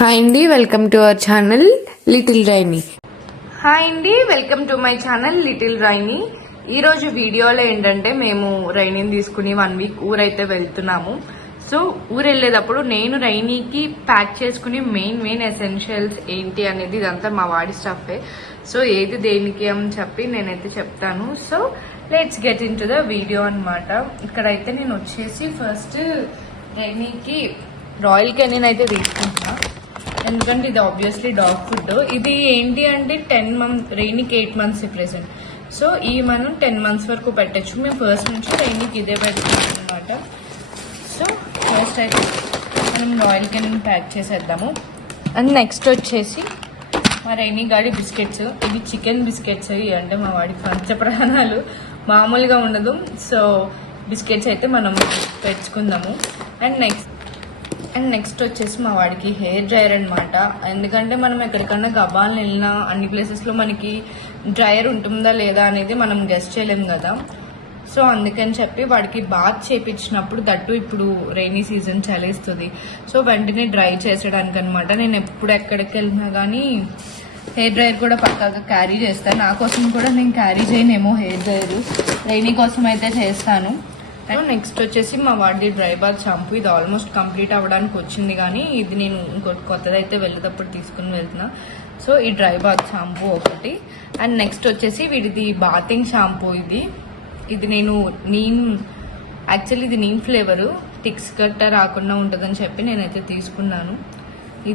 Hi అండి, welcome to our channel little Rainy. Hi అండి, welcome to my channel little Rainy. ఈరోజు వీడియోలో ఏంటంటే మేము రైనీని తీసుకుని 1 వీక్ ఊరైతే వెళ్తున్నాము. సో ఊరు వెళ్ళేటప్పుడు నేను రైనీకి ప్యాక్ చేసుకుని మెయిన్ ఎసెన్షియల్స్ ఏంటి అనేది ఇదంతా మా వాడి స్టఫే. సో ఏది దేనికి అని చెప్పి నేనైతే చెప్తాను. So let's get in to the video అనమాట. ఇక్కడైతే నేను వచ్చేసి ఫస్ట్ రైనీకి రాయల్ కెనిన్ అయితే తీసుకుంటున్నా, ఎందుకంటే ఇది ఆబ్వియస్లీ డాగ్ ఫుడ్. ఇది ఏంటి అంటే 10 months, రైనీకి 8 months ప్రెసెంట్. సో ఈ మనం 10 months వరకు పెట్టచ్చు. మేము ఫస్ట్ నుంచి రైనీకి ఇదే పెడుతున్నాం అనమాట. సో ఫస్ట్ అయితే మనం రాయల్ కెనిన్ ప్యాక్ చేసేద్దాము. అండ్ నెక్స్ట్ వచ్చేసి మా రైనీ గాడి బిస్కెట్స్. ఇవి చికెన్ బిస్కెట్స్. ఇవి అంటే మా వాడికి పంచప్రాణాలు, మామూలుగా ఉండదు. సో బిస్కెట్స్ అయితే మనం పెంచుకుందాము. అండ్ నెక్స్ట్ వచ్చేసి మా వాడికి హెయిర్ డ్రైయర్ అనమాట. ఎందుకంటే మనం ఎక్కడికన్నా గబాలను వెళ్ళినా అన్ని ప్లేసెస్లో మనకి డ్రైయర్ ఉంటుందా లేదా అనేది మనం గెస్ట్ చేయలేము కదా. సో అందుకని చెప్పి వాడికి బాత్ చేయించినప్పుడు దట్టు ఇప్పుడు రైనీ సీజన్ చలేస్తుంది. సో వెంటనే డ్రై చేసేయడానికి అనమాట. నేను ఎప్పుడు ఎక్కడికి వెళ్ళినా కానీ హెయిర్ డ్రైయర్ కూడా పక్కాగా క్యారీ చేస్తాను. నా కోసం కూడా నేను క్యారీ చేయనేమో హెయిర్ డ్రైయర్, రైనీ కోసం అయితే చేస్తాను. అండ్ నెక్స్ట్ వచ్చేసి మా వాడి డ్రై బాత్ షాంపూ. ఇది ఆల్మోస్ట్ కంప్లీట్ అవ్వడానికి వచ్చింది, కానీ ఇది నేను ఇంకోటి కొత్తదైతే వెళ్ళేటప్పుడు తీసుకుని వెళ్తున్నా. సో ఈ డ్రై బాత్ షాంపూ ఒకటి. అండ్ నెక్స్ట్ వచ్చేసి వీడిది బాతింగ్ షాంపూ. ఇది నేను యాక్చువల్లీ ఇది నీమ్ ఫ్లేవరు, టిక్స్ గట్ట రాకుండా ఉంటుందని చెప్పి నేనైతే తీసుకున్నాను.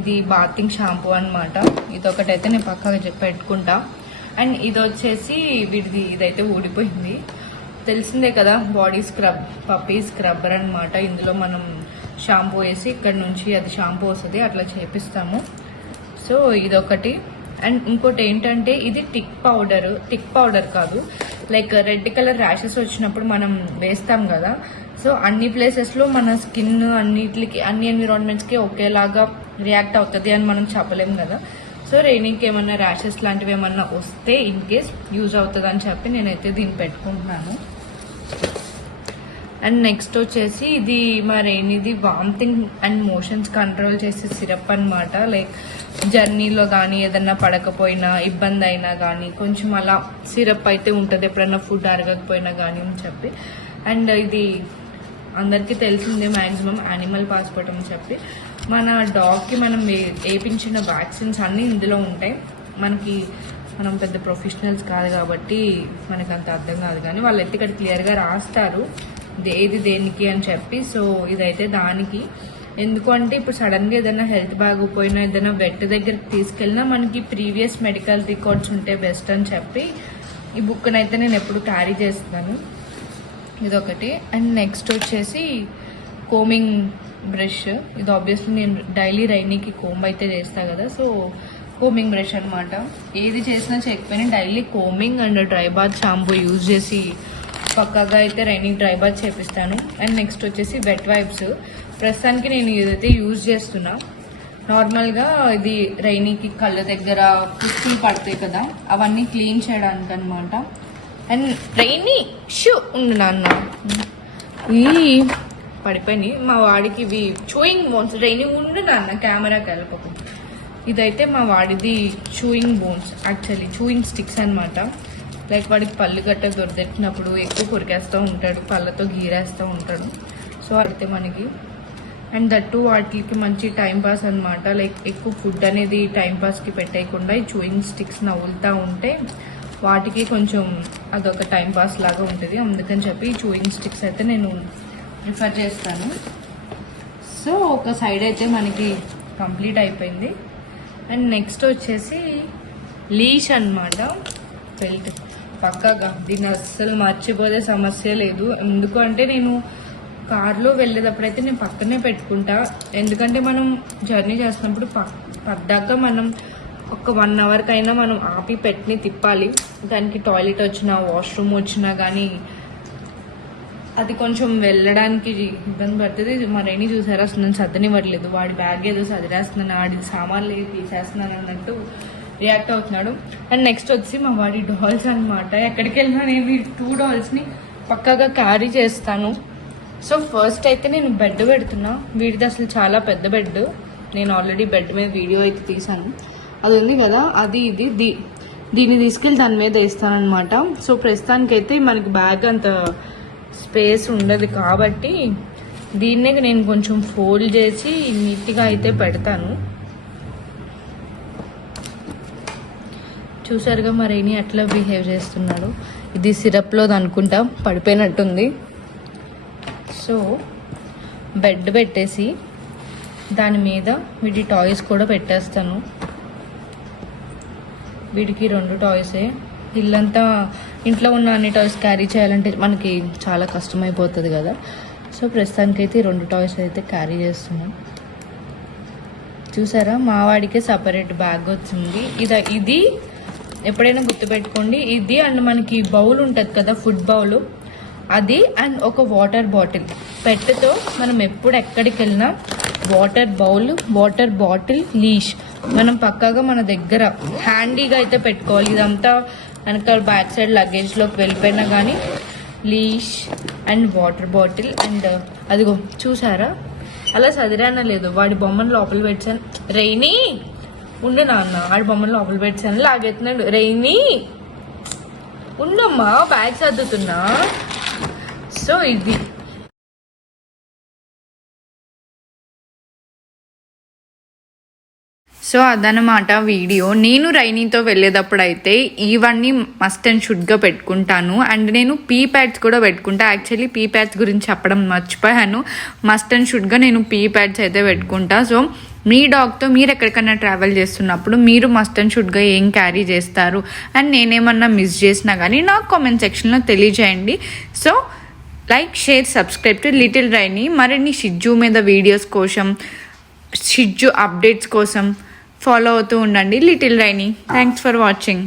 ఇది బాతింగ్ షాంపూ అనమాట. ఇదొకటైతే నేను పక్కగా పెట్టుకుంటా. అండ్ ఇది వచ్చేసి వీడిది, ఇదైతే ఊడిపోయింది, తెలిసిందే కదా, బాడీ స్క్రబ్, పప్పీ స్క్రబ్బర్ అనమాట. ఇందులో మనం షాంపూ వేసి ఇక్కడ నుంచి అది షాంపూ వస్తుంది, అట్లా చేపిస్తాము. సో ఇదొకటి. అండ్ ఇంకోటి ఏంటంటే ఇది టిక్ పౌడర్ కాదు, లైక్ రెడ్ కలర్ ర్యాషెస్ వచ్చినప్పుడు మనం వేస్తాం కదా. సో అన్ని ప్లేసెస్లో మన స్కిన్ అన్నిటికి, అన్ని ఎన్విరాన్మెంట్స్కి ఒకేలాగా రియాక్ట్ అవుతుంది అని మనం చెప్పలేం కదా. సో రైనీకి ఏమన్నా ర్యాషెస్ లాంటివి ఏమన్నా వస్తే ఇన్ కేస్ యూజ్ అవుతుంది అని చెప్పి నేనైతే దీన్ని పెట్టుకుంటున్నాను. అండ్ నెక్స్ట్ వచ్చేసి ఇది మా రైనీది వామిటింగ్ అండ్ మోషన్స్ కంట్రోల్ చేసే సిరప్ అనమాట. లైక్ జర్నీలో కానీ ఏదన్నా పడకపోయినా, ఇబ్బంది అయినా కానీ కొంచెం అలా సిరప్ అయితే ఉంటుంది, ఎప్పుడన్నా ఫుడ్ అరగకపోయినా కానీ అని చెప్పి. అండ్ ఇది అందరికీ తెలిసిందే మ్యాక్సిమం, యానిమల్ పాస్పోర్ట్ అని చెప్పి. మన డాగ్కి మనం వేయించిన వ్యాక్సిన్స్ అన్నీ ఇందులో ఉంటాయి. మనం పెద్ద ప్రొఫెషనల్స్ కాదు కాబట్టి మనకు అంత అర్థం కాదు, కానీ వాళ్ళైతే ఇక్కడ క్లియర్గా రాస్తారు ఏది దేనికి అని చెప్పి. సో ఇదైతే దానికి. ఎందుకంటే ఇప్పుడు సడన్గా ఏదైనా హెల్త్ బాగోపోయినా, ఏదైనా వెట్ దగ్గరికి తీసుకెళ్ళినా మనకి ప్రీవియస్ మెడికల్ రికార్డ్స్ ఉంటే బెస్ట్ అని చెప్పి ఈ బుక్ని అయితే నేను ఎప్పుడు క్యారీ చేస్తాను. ఇదొకటి. అండ్ నెక్స్ట్ వచ్చేసి కోమింగ్ బ్రష్. ఇది ఆబ్వియస్లీ నేను డైలీ రైనీకి కోంబ్ అయితే చేస్తాను కదా. సో కోమింగ్ బ్రష్ అనమాట. ఏది చేసినా చేయకపోయినా daily combing and dry bath shampoo use చేసి పక్కాగా అయితే రైనీకి డ్రై బాత్ చేపిస్తాను. అండ్ నెక్స్ట్ వచ్చేసి వెట్ వైప్స్. ప్రస్తుతానికి నేను ఇదైతే యూజ్ చేస్తున్నా. నార్మల్గా ఇది రైనీకి కళ్ళ దగ్గర పుస్తులు పడతాయి కదా, అవన్నీ క్లీన్ చేయడానికి అనమాట. అండ్ రైనీ ఉండు నాన్న, ఈ పడిపోయినాయి మా వాడికి ఇవి చూయింగ్ బోన్స్. రైనీ ఉండు నాన్న, కెమెరాకి వెళ్ళకపోతే. ఇదైతే మా వాడిది chewing bones, actually chewing sticks అనమాట. లైక్ వాడికి పళ్ళు గట్ట దొరికినప్పుడు ఎక్కువ కొరికేస్తూ ఉంటాడు, పళ్ళతో గీరేస్తూ ఉంటాడు. సో అయితే మనకి అండ్ దట్టు వాటికి మంచి టైంపాస్ అనమాట. లైక్ ఎక్కువ ఫుడ్ అనేది టైంపాస్కి పెట్టేయకుండా ఈ చూయింగ్ స్టిక్స్ నవ్వులుతూ ఉంటే వాటికి కొంచెం అదొక టైంపాస్ లాగా ఉంటుంది. అందుకని చెప్పి ఈ చూయింగ్ స్టిక్స్ అయితే నేను ప్రిఫర్ చేస్తాను. సో ఒక సైడ్ అయితే మనకి కంప్లీట్ అయిపోయింది. అండ్ నెక్స్ట్ వచ్చేసి లీష్ అనమాట, బెల్ట్. పక్కాగా దీన్ని అస్సలు మర్చిపోతే సమస్య లేదు. ఎందుకంటే నేను కార్లో వెళ్ళేటప్పుడైతే నేను పక్కనే పెట్టుకుంటా. ఎందుకంటే మనం జర్నీ చేస్తున్నప్పుడు పడ్డాక మనం ఒక 1 hourకైనా మనం ఆపి పెట్టిని తిప్పాలి. దానికి టాయిలెట్ వచ్చినా, వాష్రూమ్ వచ్చినా కానీ అది కొంచెం వెళ్ళడానికి ఇబ్బంది పడుతుంది. మా రైనీ చూసారా, అసలు నేను సర్దనివ్వట్లేదు. వాడి బ్యాగ్ ఏదో సదిరేస్తున్నాను, వాడి సామాన్లు తీసేస్తున్నాను అన్నట్టు రియాక్ట్ అవుతున్నాడు. అండ్ నెక్స్ట్ వచ్చి మా వాడి డాల్స్ అనమాట. ఎక్కడికి వెళ్ళినా నేను ఈ 2 డాల్స్ని పక్కాగా క్యారీ చేస్తాను. సో ఫస్ట్ అయితే నేను బెడ్ పెడుతున్నా. వీడిది అసలు చాలా పెద్ద బెడ్, నేను ఆల్రెడీ బెడ్ మీద వీడియో అయితే తీసాను. అది ఉంది కదా, అది దీన్ని తీసుకెళ్ళి దాని మీద వేస్తానమాట. సో ప్రస్తుతానికైతే మనకి బ్యాగ్ అంత స్పేస్ ఉండదు కాబట్టి దీన్నే నేను కొంచెం ఫోల్డ్ చేసి నీట్గా అయితే పెడతాను. చూసారుగా మరేని అట్లా బిహేవ్ చేస్తున్నాడు. ఇది సిరప్లోది అనుకుంటా, పడిపోయినట్టుంది. సో బెడ్ పెట్టేసి దాని మీద వీటి టాయ్స్ కూడా పెట్టేస్తాను. వీడికి 2 టాయ్సే. ఇల్లంతా ఇంట్లో ఉన్న అన్ని టాయ్స్ క్యారీ చేయాలంటే మనకి చాలా కష్టమైపోతుంది కదా. సో ప్రస్తుతానికైతే 2 టాయ్స్ అయితే క్యారీ చేస్తున్నాం. చూసారా, మా వాడికే సపరేట్ బ్యాగ్ వచ్చింది. ఇది ఎప్పుడైనా గుర్తుపెట్టుకోండి, ఇది అండ్ మనకి బౌల్ ఉంటుంది కదా, ఫుడ్ బౌల్, అది అండ్ ఒక వాటర్ బాటిల్. పెట్టుతో మనం ఎప్పుడు ఎక్కడికి వెళ్ళినా వాటర్ బాటిల్ లీష్ మనం పక్కాగా మన దగ్గర హ్యాండీగా అయితే పెట్టుకోవాలి. ఇదంతా వెనకాల బ్యాక్ సైడ్ లగేజ్లోకి వెళ్ళిపోయినా కానీ లీష్ అండ్ వాటర్ బాటిల్. అండ్ అదిగో చూసారా, అలా సదిరాన లేదు, వాడి బొమ్మను లోపల పెట్టాను. రెయినీ ఉండు నాన్న, వాడి బొమ్మను లోపల పెట్టాను, లాగెత్తున్నాడు. రెయినీ ఉండమ్మా, బ్యాగ్ సర్దుతున్నా. సో ఇది సో అదనమాట వీడియో. నేను రైనీతో వెళ్ళేటప్పుడు అయితే ఇవన్నీ మస్ట్ అండ్ షుడ్గా పెట్టుకుంటాను. అండ్ నేను పీ ప్యాడ్స్ కూడా పెట్టుకుంటా. యాక్చువల్లీ పీ ప్యాడ్స్ గురించి చెప్పడం మర్చిపోయాను. మస్ట్ అండ్ షుడ్గా నేను పీ ప్యాడ్స్ అయితే పెట్టుకుంటా. సో మీ డాగ్తో మీరు ఎక్కడికైనా ట్రావెల్ చేస్తున్నప్పుడు మీరు మస్ట్ అండ్ షుడ్గా ఏం క్యారీ చేస్తారు అండ్ నేనేమన్నా మిస్ చేసినా కానీ నాకు కామెంట్ సెక్షన్లో తెలియజేయండి. So like, share, subscribe to little rainy. మరిన్ని షిజ్జు మీద వీడియోస్ కోసం, షిజ్జు అప్డేట్స్ కోసం ఫాలో అవుతూ ఉండండి little rainy. Thanks for watching.